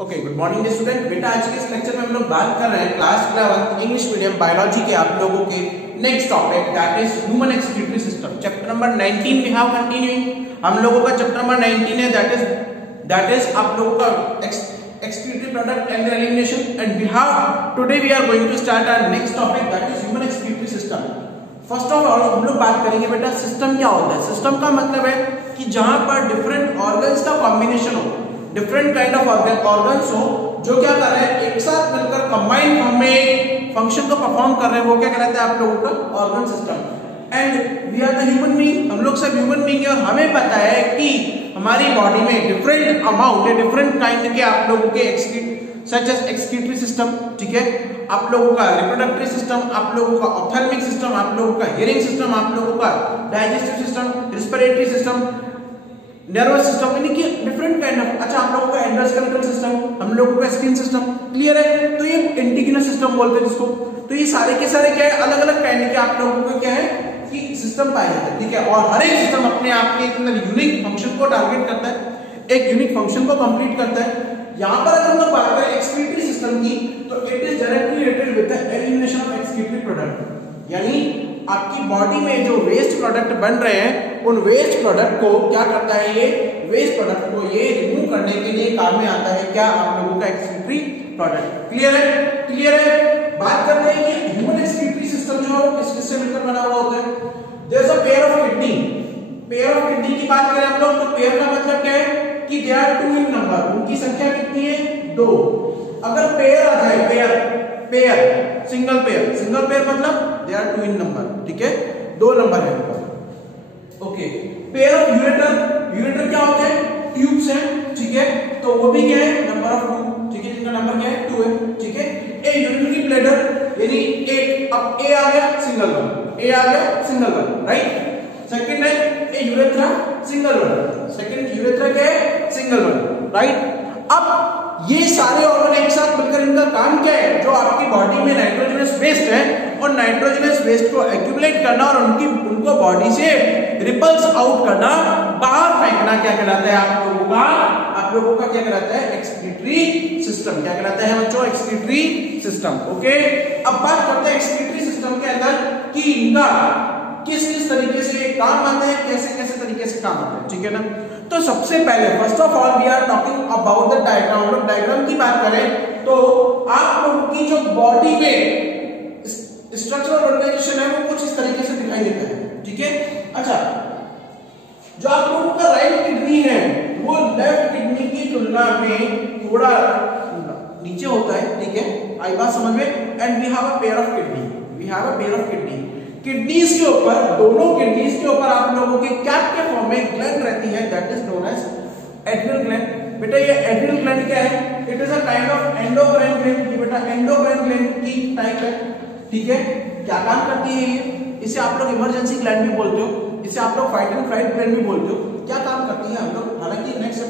Okay, good morning student. बेटा आज के इस लेक्चर में हम लोग बात कर रहे हैं क्लास 11 इंग्लिश मीडियम बायोलॉजी के आप लोगों के next topic that is human excretory system. Chapter number 19 we have continuing. हम लोगों का चैप्टर नंबर 19 है दैट इज आप लोगों का excretory product and their elimination and today we are going to start our next topic that is human excretory system। First of all हम लोग बात करेंगे बेटा सिस्टम क्या होता है। सिस्टम का मतलब है कि जहां पर डिफरेंट ऑर्गन्स का कॉम्बिनेशन हो, डिफरेंट काइंड ऑफ ऑर्गन्स हो जो क्या कर रहे हैं, एक साथ मिलकर कंबाइन फॉर्म में फंक्शन को परफॉर्म कर रहे हैं, वो क्या कहलाता है आप लोगों का organ system. And we are the human being, हम लोग सब ह्यूमन बीइंग है और हमें पता है कि हमारी बॉडी में डिफरेंट अमाउंट है, डिफरेंट काइंड के आप लोगों के सच एज एक्सक्रीटरी सिस्टम, ठीक है, आप लोगों का रिप्रोडक्टरी सिस्टम, आप लोगों का ऑप्थेल्मिक सिस्टम, आप लोगों का हियरिंग सिस्टम, आप लोगों का digestive system, respiratory system, nervous system, यानी कि डिफरेंट काइंड ऑफ। अच्छा, आप लोगों का एंडोस्केलेटल सिस्टम, हम लोगों का स्किन सिस्टम, क्लियर है। तो ये इंटीग्रिनस सिस्टम बोलते हैं जिसको। तो ये सारे के सारे क्या है, अलग अलग काइंड के आप लोगों को क्या है कि सिस्टम पाए जाते हैं, ठीक है। और हर एक सिस्टम अपने आप के अंदर यूनिक फंक्शन को टारगेट करता है, एक यूनिक फंक्शन को कंप्लीट करता है। यहां पर अगर हम लोग बात करें एक्सक्रीटरी सिस्टम की तो it is directly related with the elimination of excretory product, यानी आपकी बॉडी में जो वेस्ट प्रोडक्ट बन रहे हैं उन वेस्ट प्रोडक्ट को क्या करता है, ये वेस्ट प्रोडक्ट को ये रिमूव करने के लिए काम में आता है क्या, आप लोगों का एक्सक्रीटरी प्रोडक्ट। क्लियर है, क्लियर है। बात करते हैं कि ह्यूमन एक्सक्रीटरी सिस्टम जो है वो किस किस से मिलकर बना हुआ होता है। There is a pair of kidney. Pair of kidney की बात करें हम लोग तो पेयर का मतलब क्या है कि दे आर 2 इन नंबर, उनकी संख्या कितनी है, 2। अगर पेयर आ जाए, पेयर सिंगल पेयर मतलब दे आर 2 इन नंबर, ठीक है, 2 नंबर है ऊपर। ओके, पेयर ऑफ यूरेटर क्या होते हैं, ट्यूब्स हैं, ठीक है, तो वो भी क्या है नंबर ऑफ 2, ठीक है, जिनका नंबर क्या है 2 है, ठीक है। ए यूरिनरी ब्लैडर यानी एक, अब ए आ गया सिंगल वन, राइट। सेकंड है a urethra single one, second urethra क्या है सिंगल वन, राइट। अब ये सारे ऑर्गन एक साथ मिलकर इनका काम क्या है, जो आपकी बॉडी में नाइट्रोजनस वेस्ट है और नाइट्रोजनस वेस्ट को एक्यूमुलेट करना और उनको बॉडी से रिपल्स आउट करना, बाहर फेंकना, क्या कहलाता है आप लोगों का क्या कहलाता है, एक्सक्रीटरी सिस्टम। क्या कहलाता है बच्चों, एक्सक्रीटरी सिस्टम। ओके, अब बात करते हैं एक्सक्रीटरी सिस्टम के अंदर कि इनका किस किस तरीके से काम आता है, कैसे कैसे तरीके से काम आता है, ठीक है ना। तो सबसे पहले first of all we are talking about the diagram. हम लोग डायग्राम की बात करें तो आप लोगों की जो बॉडी में स्ट्रक्चरल ऑर्गेनाइजेशन है वो कुछ इस तरीके से दिखाई देता है, ठीक है। अच्छा, जो आप लोगों का राइट किडनी है वो लेफ्ट किडनी की तुलना में थोड़ा नीचे होता है, ठीक है, आई बात समझ में। And we have a pair of kidney, kidneys के ऊपर, दोनों किडनीज के ऊपर आप लोगों के कैप के फॉर्म में ग्लैंड रहती है that is known as adrenal gland. बेटा ये एड्रिनल ग्लैंड क्या है, it is a kind of endocrine gland. ये बेटा एंडोक्राइन ग्लैंड की टाइप है, ठीक है। क्या काम करती है ये, इसे आप लोग इमरजेंसी ग्लैंड भी बोलते हो, इसे आप लोग फाइट एंड फ्लाइट ग्लैंड भी बोलते हो। क्या काम करती है हम लोग हालांकि नेक्स्ट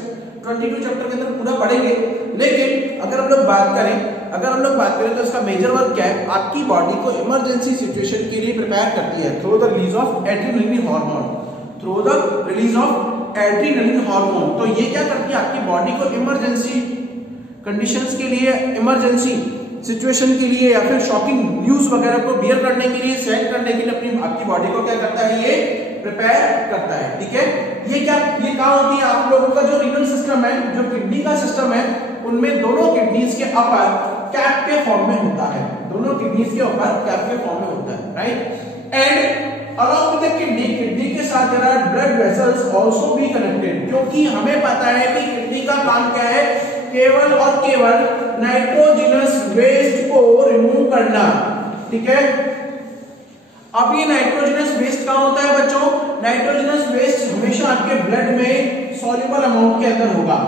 22 चैप्टर के अंदर पूरा पढ़ेंगे, लेकिन अगर हम लोग बात करें तो इसका मेजर वर्क क्या है, आपकी बॉडी को इमरजेंसी सिचुएशन के लिए प्रिपेयर करती है through the release of adrenaline hormone. तो ये क्या करती है, आपकी बॉडी को इमरजेंसी कंडीशंस के लिए, इमरजेंसी सिचुएशन के लिए या फिर शॉकिंग न्यूज वगैरह को बियर करने के लिए, सहन करने के लिए आपकी बॉडी को क्या करता है, ये प्रिपेयर करता है, ठीक है। ये कहाँ होती है, आप लोगों का जो रीनल सिस्टम है, जो किडनी का सिस्टम है, उनमें दोनों किडनीज के अपर कैप के फॉर्म में होता है, right. And along with the kidney के साथ there are blood vessels also be connected, क्योंकि हमें पता है कि किडनी का काम क्या है, केवल और केवल नाइट्रोजनस वेस्ट को रिमूव करना, ठीक है। अब ये नाइट्रोजनस वेस्ट कहां होता है बच्चों, नाइट्रोजनस वेस्ट हमेशा आपके ब्लड में सॉल्युबल अमाउंट के अंदर होगा,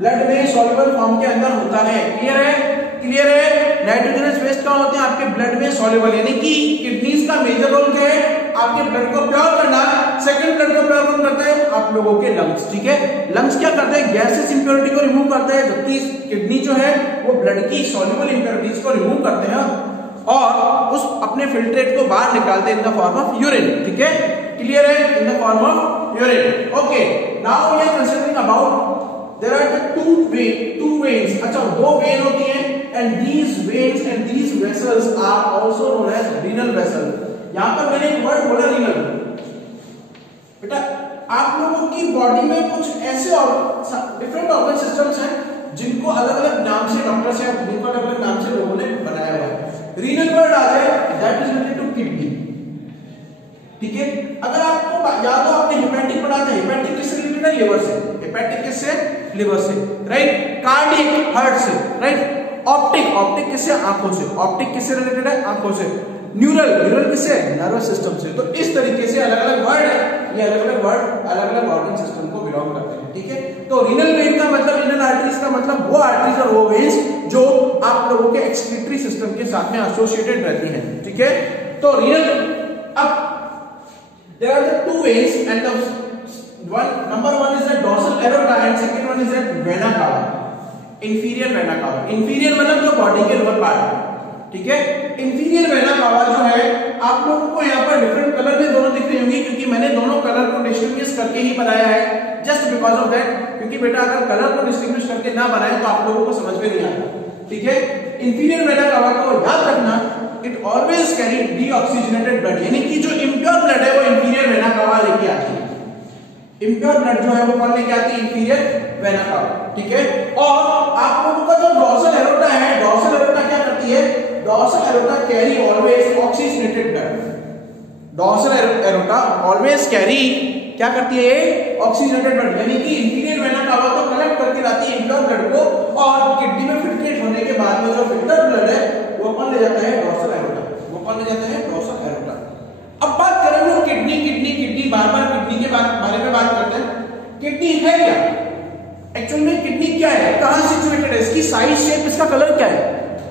ब्लड में सॉल्युबल फॉर्म के अंदर होता है। क्लियर है। नाइट्रोजनस वेस्ट कहां होते हैं, आपके ब्लड में सॉल्युबल, यानी कि किडनीज का मेजर रोल क्या है, आपके ब्लड को प्योर करना। सेकंड ब्लड को प्योर कौन करता है, आप लोगों के लंग्स, ठीक है। लंग्स क्या करते हैं, गैसेस इंप्योरिटी को रिमूव करता है, जबकि किडनी जो है वो ब्लड की सॉल्युबल इंप्योरिटीज को रिमूव करते हैं और उस अपने फिल्ट्रेट को बाहर निकालते हैं in the form of urine, ठीक है। क्लियर है, in the form of urine. Okay, now we are considering about there are the two veins veins, अच्छा 2 वेन होती हैं and these veins and these vessels are also known as renal vessel. यहां पर मैंने एक word बोला renal. बेटा आप लोगों की बॉडी में कुछ ऐसे और डिफरेंट ऑर्गन सिस्टम्स हैं जिनको अलग अलग नाम से डॉक्टर्स या जिनको अलग अलग नाम से लोगों ने बनाया हुआ है। रीनल वर्ड आ जाए that is related to kidney, ठीक है। अगर आपको या तो आपने हेपेटिक पढ़ा था, हेपेटिक किससे रिलेटेड है? लिवर से। हेपेटिक किससे? लिवर से, राइट। कार्डियक हार्ट से, राइट। ऑप्टिक, ऑप्टिक किससे? आंखों से। ऑप्टिक किससे रिलेटेड है? आंखों से। न्यूरल, न्यूरल किससे? नर्वस सिस्टम से। तो इस तरीके से अलग अलग वर्ड है, ये अलग अलग वर्ड अलग अलग ऑर्गन सिस्टम को बिलोंग करते हैं, ठीक है। तो रीनल वेन का मतलब, रीनल आर्टरीज का मतलब वो आर्टरीज और वो वेन्स जो आप लोगों के एक्सक्रीटरी सिस्टम के साथ में एसोसिएटेड रहती हैं, ठीक है। तो रीनल, अब there are the two veins and the number one is the dorsal aorta and second one is the vena cava, inferior vena cava। inferior मतलब जो बॉडी के लोअर पार्ट है, ठीक है। inferior vena cava जो है आप लोगों को यहाँ पर डिफरेंट कलर में दोनों दिख रही होंगी क्योंकि मैंने दोनों कलर को डिस्टिंग्विश करके ही बनाया है, जस्ट बिकॉज ऑफ दैट, क्योंकि बेटा अगर कलर को डिस्टिंग्विश करके ना बनाए तो आप लोगों को समझ में नहीं आता, ठीक है। inferior vena cava को याद रखना, it always carry deoxygenated blood, यानी कि जो इंप्योर ब्लड है वो इंफीरियर वेना कावा लेके आती है। इंप्योर ब्लड जो है वो कौन लेके आती है? इंफीरियर वेना कावा, ठीक है। और आप लोगों का जो डॉर्सल एरोटा है, डॉर्सल एरोटा क्या करती है? Dorsal aorta carry always oxygenated blood. Dorsal aorta always carry क्या करती है? ऑक्सीजनेटेड ब्लड, यानी कि इंफीरियर वेना कावा को कलेक्ट करके लाती है इंप्योर ब्लड को, और किडनी में फिल्ट्रेट होने के बाद में जो फिल्टर्ड ब्लड है वो कौन ले जाता है? Dorsal aorta. वो कौन ले जाता है? Dorsal aorta. अब बात करें हम किडनी, किडनी किडनी बार-बार किडनी के बारे में बात करते हैं। किडनी है क्या? एक्चुअल में किडनी क्या है, कहां सिचुएटेड है, इसकी साइज, शेप, इसका कलर क्या है?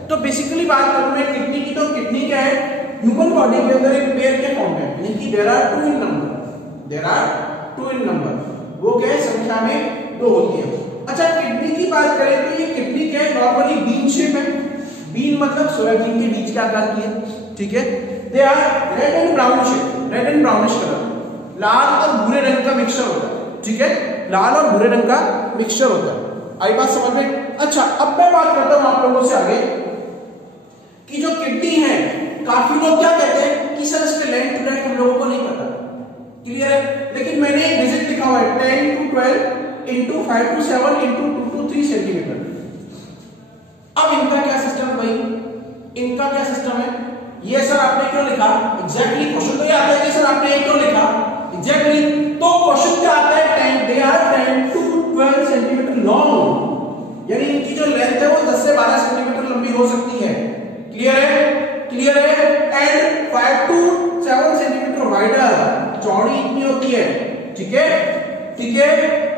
तो बेसिकली बात करूं मैं किडनी की, तो किडनी क्या है? ह्यूमन बॉडी के अंदर एक पेयर के फॉर्म है, यानी कि there are 2 in number, there are 2 in number. वो क्या है? संख्या में 2 होती है। अच्छा, किडनी की बात करें तो ये किडनी क्या है? नॉर्मली बीन शेप है। बीन मतलब सोयाबीन के बीज के आकार की है, ठीक है। They are red and brownish, red and brownish colour, लाल और भूरे रंग का मिक्सचर होता है, ठीक है। लाल और भूरे रंग का मिक्सचर होता है। आई बात समझ में? अच्छा, अब मैं बात करता हूं आप लोगों से आगे कि जो किडनी है, काफी लोग क्या कहते हैं कि सर इसके लेंथ टू हम लोगों को नहीं पता, क्लियर है। लेकिन मैंने एक डिजिट लिखा हुआ है 10 to 12 into 5 to 7 into 2 to 3 centimetre. अब इनका क्या सिस्टम भाई? इनका क्या सिस्टम है? ये सर आपने क्यों लिखा? एग्जैक्टली क्वेश्चन तो ये आता है कि सर आपने ये क्यों लिखा? एग्जैक्टली तो क्वेश्चन क्या आता है? 10 they are 10 to 12 centimetre long, यानी इनकी जो लेंथ है वो 10 से 12 सेंटीमीटर लंबी हो सकती है, क्लियर है? क्लियर है। एंड 5 to 7 सेंटीमीटर वाइडर, चौड़ी इतनी होती है, ठीक है, ठीक है,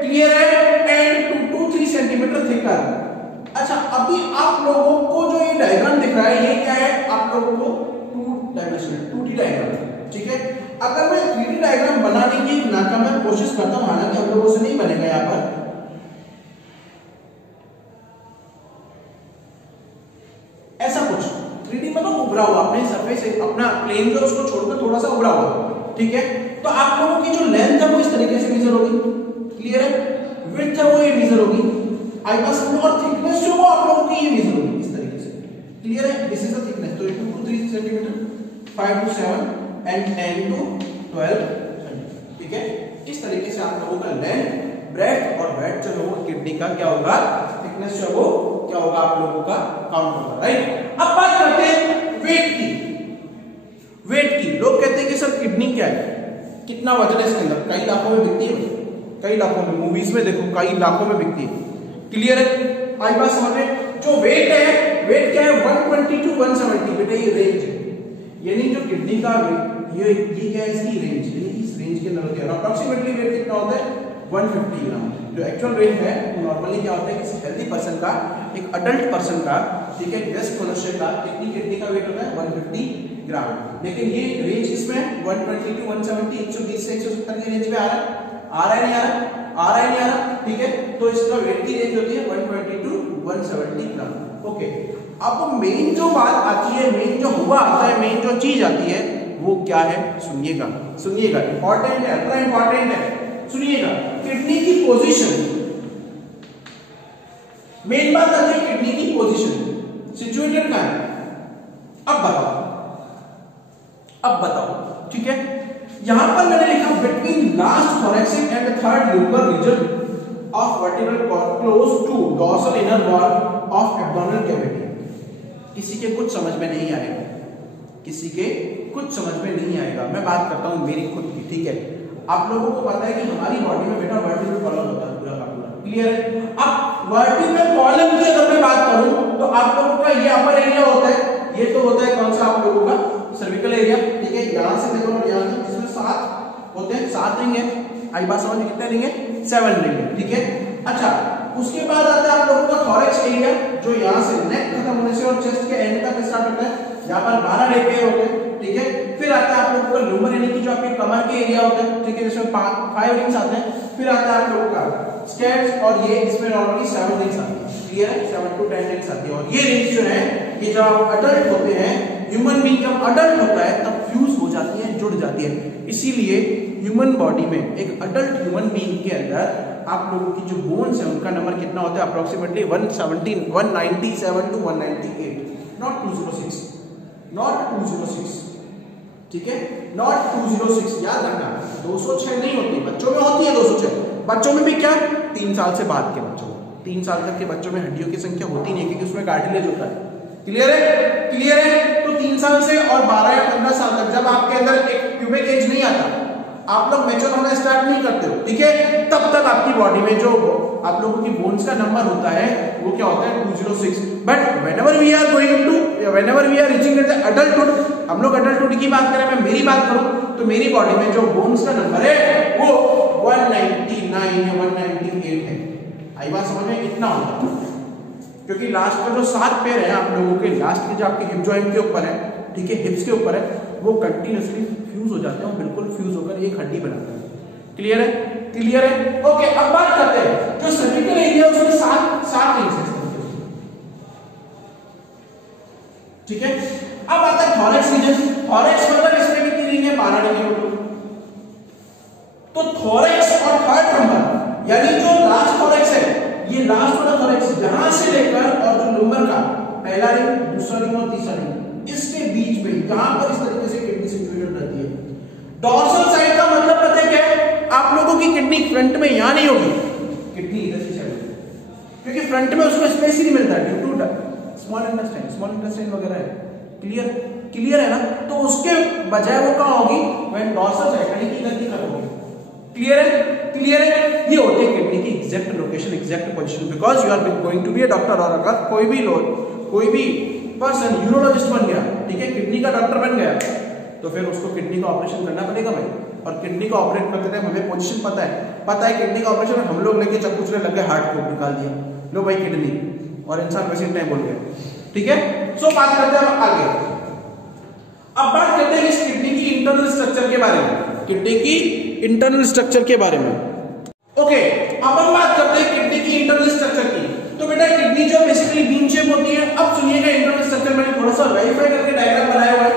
क्लियर है। And 2 to 3 centimetre thicker. अच्छा, अभी आप लोगों को जो ये डायग्राम दिख रहा है ये क्या है? आप लोगों को 2 डायमेंशनल 2D डायग्राम, ठीक है। अगर मैं 3D डायग्राम बनाने की नाकाम कोशिश करता हूं, हालांकि हम लोगों से नहीं बनेगा यहां पर, ऐसा कुछ 3D मतलब उभरा हुआ, अपने सरफेस अपना प्लेन जो उसको छोड़कर थोड़ा सा उभरा हुआ, ठीक है। तो आप लोगों की जो लेंथ है वो इस तरीके से मेजर होगी, क्लियर है। विड्थ है वो ये मेजर होगी, आई पास, और थिकनेस जो वो आप लोगों की ये मेजर होगी इस तरीके से, क्लियर है। दिस इज द थिकनेस, तो 2 to 3 centimetre, 5 to 7 and 10 to 12 centimetre, ठीक है। इस तरीके से आप लोगों का लेंथ, ब्रेथ और वेट जो है वो किडनी का क्या होगा? थिकनेस जो वो क्या होगा आप लोगों का काउंट होगा, राइट। अब बात करते हैं वेट की। वेट की लोग कहते हैं कि सर किडनी क्या है, कितना वजन है इसके अंदर? कई लाखों में बिकती है, कई लाखों में, मूवीज में देखो कई लाखों में बिकती है, क्लियर है। आई बात समझ में? जो वेट है, वेट क्या है? 120 to 170, बेटा ये रेंज है, यानी जो किडनी का ये क्या है? इसकी रेंज, यानी इस रेंज के अंदर होती है। अप्रोक्सीमेटली वेट कितना होता है? 150 ग्राम। जो एक्चुअल रेंज है नॉर्मली क्या होता है? किसी हेल्दी पर्सन का, एक अडल्ट पर्सन का, ठीक है, वेस्ट मनुष्य का किडनी का वेट होता है 150 ग्राम। लेकिन ये रेंज किसमें है? 120 to 170, 120 से 170 की रेंज में आ रहा है, आ रहा है नहीं आ रहा? आ रहा है नहीं आ रहा? ठीक है, तो इसका वेट की रेंज होती है 120 to 170 ग्राम। ओके, अब मेन जो बात आती है, मेन जो हुआ आता है, मेन जो चीज आती है वो क्या है? सुनिएगा, सुनिएगा, इंपॉर्टेंट है, इतना इंपॉर्टेंट है, सुनिएगा। किडनी की पोजीशन, मेन बात आती है किडनी की पोजीशन, सिचुएटेड कहां है। अब बताओ, ठीक है। यहां पर मैंने लिखा between last thoracic and third lumbar region of vertebral cord close to dorsal inner wall of abdominal cavity. किसी के कुछ समझ में नहीं आएगा, किसी के कुछ समझ में नहीं आएगा। मैं बात करता हूं मेरी खुद की, ठीक है। आप लोगों को पता है कि हमारी बॉडी में बेटा वर्टिब्रल कॉलम होता है पूरा का पूरा, क्लियर है। अब वर्टिब्रल कॉलम की अगर मैं बात करूं तो आप लोगों का ये अपर एरिया होता है, ये तो होता है कौन सा आप लोगों का सर्विकल एरिया, ठीक है। यहां से देखो और यहां से, इसमें 7 होते हैं, 7 रिंग है। आई बात समझ में, कितने रिंग है? 7 रिंग है, ठीक है। अच्छा, उसके बाद आता है आप लोगों का थोरैक्स एरिया, जो यहां से नेक खत्म होने से और चेस्ट के एंड तक स्टार्ट होता है। यहां पर 12 रेडियर होते हैं, ठीक है। फिर आता है आप लोगों का लुंबर यानी कि जो आपके कमर के एरिया होता है, ठीक है, जिसमें 5 रिंग्स आते हैं। फिर आता है आप लोगों का स्टेप्स, और ये इसमें नॉर्मली 7 रिंग्स आती है, क्लियर है। 7 to 10 रिंग्स आती है। और ये रिंग्स जो है, ये जब आप अडल्ट होते हैं, ह्यूमन बीइंग जब अडल्ट होता है तब फ्यूज हो जाती है, जुड़ जाती है। इसीलिए ह्यूमन बॉडी में, एक अडल्ट ह्यूमन बीइंग के अंदर आप लोगों की जो बोन्स है उनका नंबर कितना होता है? अप्रोक्सीमेटली 197 to 198, नॉट 206, नॉट 206, ठीक है, नॉट 206। याद रखना, 206 नहीं होती, बच्चों में होती है 206। बच्चों में भी क्या, 3 साल से बाद के बच्चों में, 3 साल तक के बच्चों में हड्डियों की संख्या होती नहीं है, क्योंकि उसमें कार्टिलेज होता है, क्लियर है, क्लियर है। तो 3 साल से और 12 या 15 साल तक जब आपके अंदर एक प्यूबिक एज नहीं आता, आप लोग मैच्योर होना स्टार्ट नहीं करते हो, ठीक है, तब तक आपकी बॉडी में जो आप लोगों की बोन्स का नंबर होता है वो क्या होता है? 206। But whenever we are reaching the adulthood, हम लोग अडल्टहुड की बात करें, मैं मेरी बात करूं तो मेरी बॉडी में जो बोन्स का नंबर है वो 199 या 198 है। आई बात समझ में? इतना होता है, क्योंकि लास्ट में जो 7 पैर है आप लोगों के, लास्ट के जो आपके हिप जॉइंट के ऊपर है, ठीक है, हिप्स के ऊपर है, वो कंटिन्यूअसली फ्यूज हो जाते हैं, बिल्कुल फ्यूज होकर एक हड्डी बनाते हैं, क्लियर है, क्लियर है। ओके, अब बात करते हैं जो सर्विकल एरिया उसमें 7 रिंग्स है, ठीक है। अब आता है थोरैक्स रीजन। थोरैक्स मतलब इसमें कितनी रिंग है? 12 रिंग है। तो थोरैक्स और थर्ड नंबर यानी जो लास्ट थोरैक्स है, ये लास्ट वाला थोरैक्स यहां से लेकर और जो लुंबर का पहला रिंग, दूसरा रिंग और तीसरा रिंग, इसके बीच में यहां पर इस तरीके से किडनी सिचुएटेड रहती है। डॉर्सल साइड का मतलब पता है क्या है? आप लोगों की किडनी फ्रंट में यहां नहीं होगी, किडनी इधर की साइड है, क्योंकि फ्रंट में उसको स्पेस ही नहीं मिलता है ड्यू टू स्मॉल इंटेस्टाइन वगैरह है, क्लियर, क्लियर है ना। तो उसके बजाय वो कहां होगी? व्हेन डॉर्सल साइड यानी कि इधर की तरफ होगी, क्लियर है, क्लियर है। ये होती है किडनी की exact location, exact position. Because you are going to be a doctor, और अगर कोई भी पर्सन यूरोलॉजिस्ट बन गया, ठीक है, किडनी का डॉक्टर बन गया, तो फिर उसको किडनी का ऑपरेशन करना पड़ेगा भाई। और किडनी का ऑपरेट करते टाइम हमें पोजीशन पता है किडनी का ऑपरेशन हम लोग लेके चाकू से लग गए, हार्ट को निकाल दिया, लो भाई किडनी, और इंसान वैसे टाइम बोल गया, ठीक है। सो बात करते हैं अब आगे। अब बात करते हैं इस किडनी की इंटरनल स्ट्रक्चर के बारे में, किडनी की इंटरनल स्ट्रक्चर के बारे में। ओके, अब हम बात करते हैं किडनी की इंटरनल स्ट्रक्चर की। तो बेटा किडनी जो बेसिकली बीन शेप होती है। अब सुनिएगा इंटरनल स्ट्रक्चर मैंने थोड़ा सा वेरीफाई करके डायग्राम बनाया हुआ है।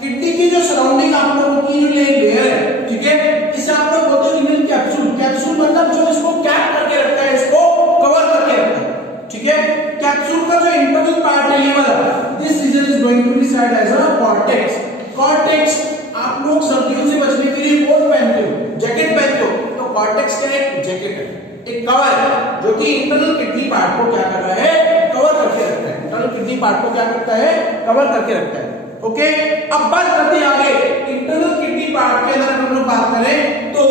किडनी की जो सराउंडिंग आप लोगों की लेयर है, ठीक है, इसे आप लोग बोलते हो रीनल कैप्सूल। कैप्सूल मतलब जो इसको कैप करके रखता है, इसको कवर करके रखता है, ठीक है। कैप्सूल का जो इंटरनल पार्ट है ये वाला, this region is going to be said as a cortex. Cortex आप लोग सर्दियों से बचने के लिए कोट पहनते हो, जैकेट पहनते हो, तो कॉर्टेक्स क्या है? जैकेट है, एक कवर है, जो कि इंटरनल किडनी पार्ट को क्या कर रहा है? कवर करके रखता है। इंटरनल किडनी पार्ट को क्या करता है? कवर करके रखता है। ओके, अब बात करते हैं आगे इंटरनल किडनी पार्ट के अंदर हम लोग बात करें तो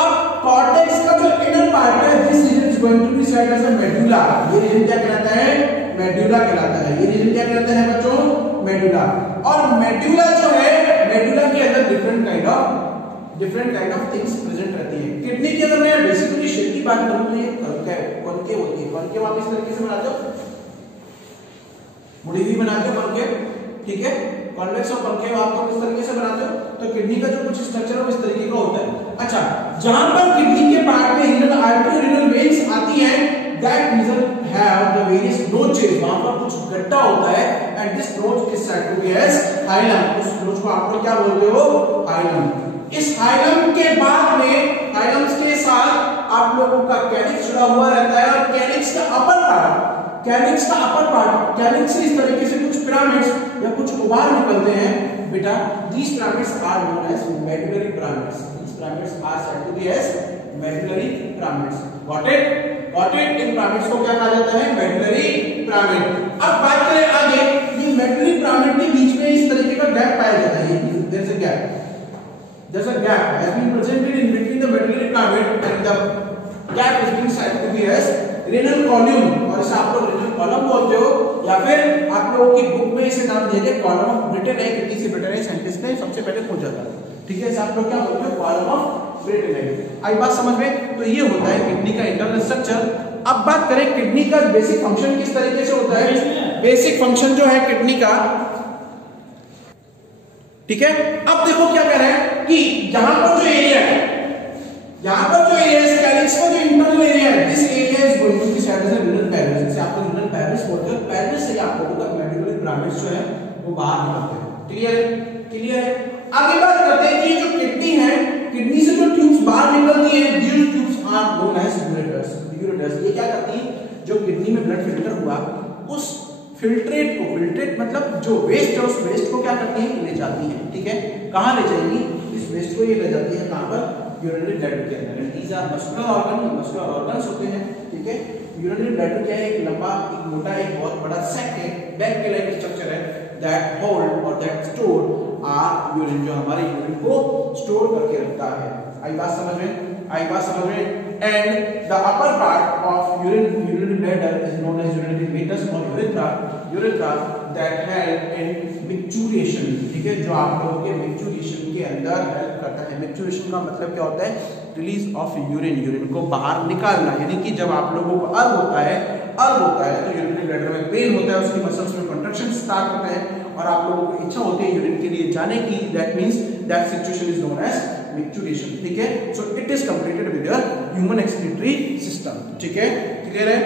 अब कॉर्टेक्स का जो इनर पार्ट है, this region is going to be said as a medulla. ये रीजन क्या कहलाता है? मेडुला कहलाता है। ये रीजन क्या कहलाता है बच्चों? मेडुला। और मेडुला जो है, मेडुला के अंदर different kind of things present रहती है। किडनी के अंदर मैं बेसिकली शेप की बात करूं तो ये कॉन्केव होती है। कॉन्केव आप इस तरीके से बनाते हो, मुड़ी हुई बनाते हो कॉन्केव, ठीक है। कॉन्वेक्स और कॉन्केव आप लोग इस तरीके से बनाते हो। तो किडनी का जो कुछ स्ट्रक्चर है इस तरीके का होता है। अच्छा, जहां पर किडनी के पार्ट में रीनल आर्टरी रीनल वेन्स आती हैं, that region have the various notches, वहां पर कुछ गड्ढा होता है, and this notch is said to be as hilum. उस नोच को आप लोग क्या बोलते हो? हाइलम। इस हाइलम के बाद में, हाइलम्स के साथ आप लोगों का कैलिक्स जुड़ा हुआ रहता है, और कैलिक्स का अपर पार्ट कैलिक्स का अपर पार्ट, कैलिक्स से इस तरीके से कुछ पिरामिड्स या कुछ उभार निकलते हैं बेटा। these pyramids are known as medullary pyramids. These pyramids are said to be as medullary pyramids. got it? In pyramids को क्या कहा जाता है? medullary pyramid. अब बात करें आगे, ये medullary pyramid के बीच में इस तरीके का गैप पाया जाता है। there's a gap has been presented in between the medullary pyramid and the gap is being said to be as renal column, और इसे आप लोग renal column बोलते हो या फिर आप लोगों की बुक में इसे नाम दिया गया कॉलम ऑफ ब्रिटेन है, किसी ब्रिटेन साइंटिस्ट ने सबसे पहले खोजा था। ठीक है, इसे आप लोग क्या बोलते हो? कॉलम ऑफ ब्रिटेन है। आई बात समझ में? तो ये होता है किडनी का इंटरनल स्ट्रक्चर। अब बात करें किडनी का बेसिक फंक्शन किस तरीके से होता है। बेसिक फंक्शन जो है किडनी का, ठीक है, अब देखो क्या कह रहे हैं कि यहां पर जो एरिया है, यहां पर जो एरिया है कैलिक्स का जो इंटरनल एरिया है, this area is going to be said as a renal pelvis। जैसे आप लोग renal pelvis बोलते हो, pelvis से आप लोगों का medullary pyramids जो है वो बाहर निकलते हैं। क्लियर है? आगे बात करते हैं कि जो किडनी है, किडनी से जो ट्यूब्स बाहर निकलती हैं, these tubes are known as ureters। ये क्या करती है? जो किडनी में ब्लड फिल्टर हुआ, उस फिल्ट्रेट को, फिल्ट्रेट मतलब जो वेस्ट है, उस वेस्ट को क्या करती है? ले जाती है। ठीक है, कहां ले जाएंगी? इस वेस्ट को ये ले जाती है कहां पर? यूरिनरी ब्लैडर के अंदर। these are muscular organs होते हैं। ठीक है, यूरिनरी ब्लैडर क्या है? एक लंबा, एक मोटा, एक बहुत बड़ा सैक है, बैग के लाइक स्ट्रक्चर है, दैट होल्ड और दैट स्टोर आर यूरिन, जो हमारे यूरिन को स्टोर करके रखता है। आई बात समझ में? And the upper part of urinary bladder is known as urinary meatus or urethra that help in micturition। ठीक है, जो आप लोगों के micturition के अंदर हेल्प करता है। micturition का मतलब क्या होता है? रिलीज ऑफ यूरिन को बाहर निकालना। यानी कि जब आप लोगों को अर्ग होता है तो यूरिनरी ब्लैडर में पेन होता है, उसकी मसल्स में कंट्रैक्शन स्टार्ट होता है और आप लोगों को इच्छा होती है यूरिन के लिए जाने की। That means that situation is known as micturition। ठीक है, so it is completed with your human excretory system. ठीक है, क्लियर है?